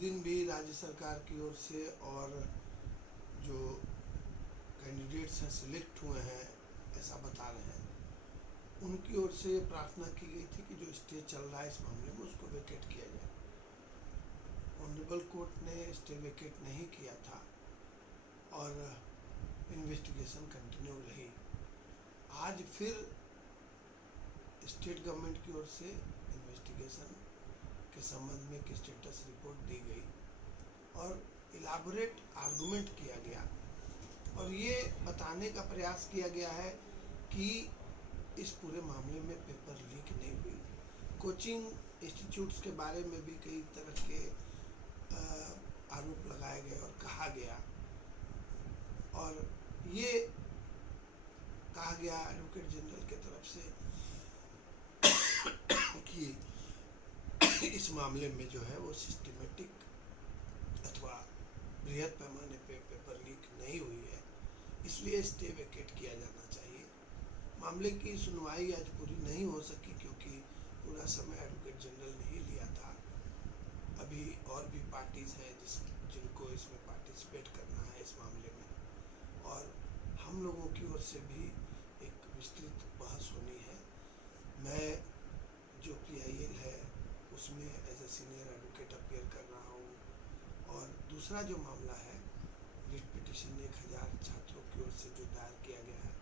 दिन भी राज्य सरकार की ओर से और जो कैंडिडेट्स हैं सिलेक्ट हुए हैं ऐसा बता रहे हैं, उनकी ओर से प्रार्थना की गई थी कि जो स्टे चल रहा है इस मामले में उसको वेकेट किया जाए। ऑनरेबल कोर्ट ने स्टे वेकेट नहीं किया था और इन्वेस्टिगेशन कंटिन्यू रही। आज फिर स्टेट गवर्नमेंट की ओर से इन्वेस्टिगेशन के संबंध में एक स्टेटस रिपोर्ट दी गई और इलाबोरेट आर्गूमेंट किया गया और ये बताने का प्रयास किया गया है कि इस पूरे मामले में पेपर लीक नहीं हुई। कोचिंग इंस्टीट्यूट्स के बारे में भी कई तरह के आरोप लगाए गए और कहा गया, और ये कहा गया एडवोकेट जनरल के तरफ से कि इस मामले में जो है वो सिस्टमेटिक अथवा बृहद पैमाने पे पेपर लीक नहीं हुई है, इसलिए स्टे वेकेट किया जाना चाहिए। मामले की सुनवाई आज पूरी नहीं हो सकी क्योंकि पूरा समय एडवोकेट जनरल ने ही लिया था। अभी और भी पार्टीज हैं जिनको इसमें पार्टिसिपेट करना है इस मामले में, और हम लोगों की ओर से भी एक विस्तृत बहस होनी है। मैं जो PIL है उसमें as a senior advocate appear कर रहा हूँ, और दूसरा जो मामला है रिट पिटिशन 1000 छात्रों की ओर से जो दायर किया गया है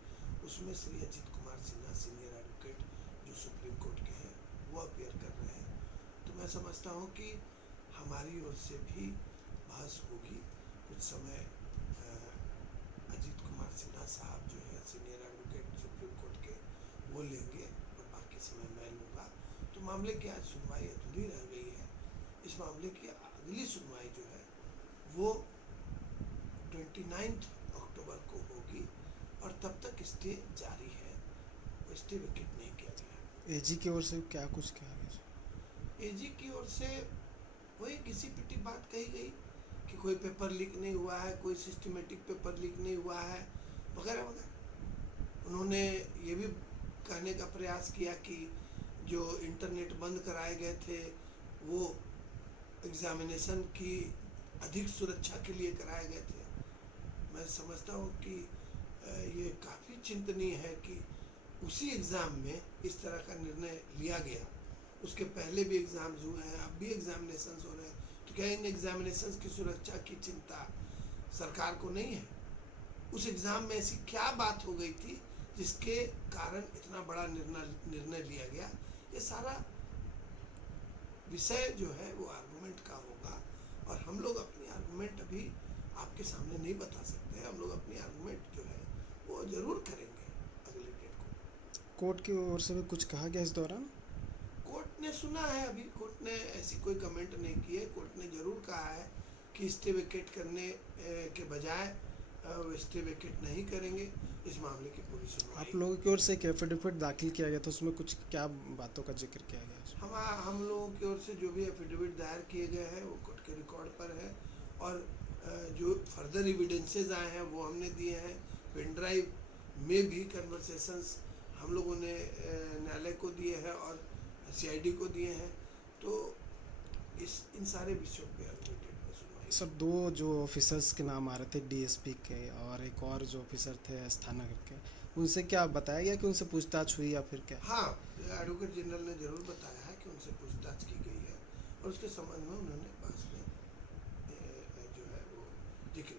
उसमें श्री अजीत कुमार सिन्हा सीनियर एडवोकेट जो सुप्रीम कोर्ट के हैं वो अपीयर कर रहे हैं। तो मैं समझता हूँ कि हमारी ओर से भी बहस होगी। कुछ समय अजीत कुमार सिन्हा साहब जो है सीनियर एडवोकेट सुप्रीम कोर्ट के वो लेंगे और बाकी समय मैं लूँगा। तो मामले की आज सुनवाई अधूरी रह गई है। इस मामले की अगली सुनवाई जो है वो 29 अक्टूबर को होगी और तब तक स्टे जारी है, वो स्टे विकेट नहीं किया गया। AG की ओर से क्या कुछ कहा गया? AG की ओर से वही घिसी पिटी बात कही गई कि कोई पेपर लीक नहीं हुआ है, कोई सिस्टमेटिक पेपर लीक नहीं हुआ है वगैरह वगैरह। उन्होंने ये भी कहने का प्रयास किया कि जो इंटरनेट बंद कराए गए थे वो एग्जामिनेशन की अधिक सुरक्षा के लिए कराए गए थे। मैं समझता हूँ कि ये काफ़ी चिंतनीय है कि उसी एग्ज़ाम में इस तरह का निर्णय लिया गया। उसके पहले भी एग्ज़ाम्स हुए हैं, अब भी एग्जामिनेशंस हो रहे हैं, तो क्या इन एग्जामिनेशंस की सुरक्षा की चिंता सरकार को नहीं है? उस एग्ज़ाम में ऐसी क्या बात हो गई थी जिसके कारण इतना बड़ा निर्णय लिया गया? ये सारा विषय जो है वो आर्गूमेंट का होगा, और हम लोग अपनी आर्गूमेंट अभी आपके सामने नहीं बता सकते हैं। हम लोग अपनी आर्गूमेंट जो है वो जरूर करेंगे अगले डेट को। कोर्ट की ओर से भी कुछ कहा गया इस दौरान? कोर्ट ने सुना है, अभी कोर्ट ने ऐसी कोई कमेंट नहीं की है। कोर्ट ने जरूर कहा है कि स्टे वेकेट करने के बजाय स्टे वेकेट नहीं करेंगे, इस मामले की पूरी सुनवाई। आप लोगों की ओर से एक एफिडेविट दाखिल किया गया था, उसमें कुछ क्या बातों का जिक्र किया गया? हम लोगों की ओर से जो भी एफिडेविट दायर किए गए हैं वो कोर्ट के रिकॉर्ड पर है, और जो फर्दर एविडेंसेस आए हैं वो हमने दिए हैं। पेन ड्राइव में भी कन्वर्सेशंस हम लोगों ने न्यायालय को दिए हैं और CID को दिए हैं। तो इन सारे विषयों पे अगले डेट में सुनवाई। सर, 2 जो ऑफिसर्स के नाम आ रहे थे DSP के, और एक और जो ऑफिसर थे अस्थाना करके, उनसे क्या बताया गया कि उनसे पूछताछ हुई या फिर क्या? हाँ, एडवोकेट जनरल ने जरूर बताया है कि उनसे पूछताछ की गई है और उसके संबंध में उन्होंने पास में जो है वो जिक्र